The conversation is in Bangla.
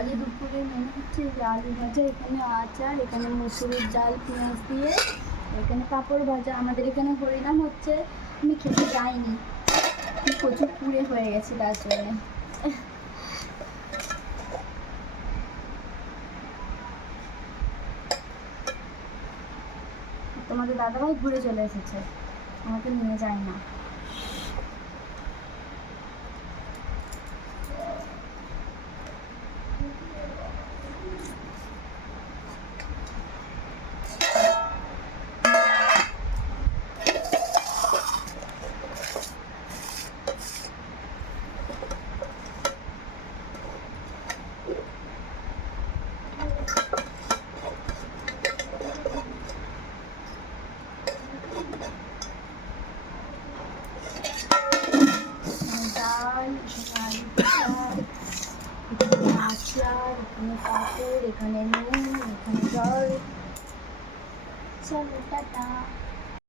আজকে দুপুরে মেনু হচ্ছে যে আলু ভাজা, এখানে আচার, এখানে মুসুরির ডাল পেঁয়াজ দিয়ে, এখানে পাঁপড় ভাজা। আমাদের এখানে হরিনাম হচ্ছে, আমি খেতে যাইনি, প্রচুর পুড়ে হয়ে গেছে তার জন্যে। তোমাদের দাদাভাই ঘুরে চলে এসেছে, আমাকে নিয়ে যায় না। ডাল, আলু এখানে আচার, এখানে পাঁপড়, এখানে নুন, এখানে জল। চলো টাটা।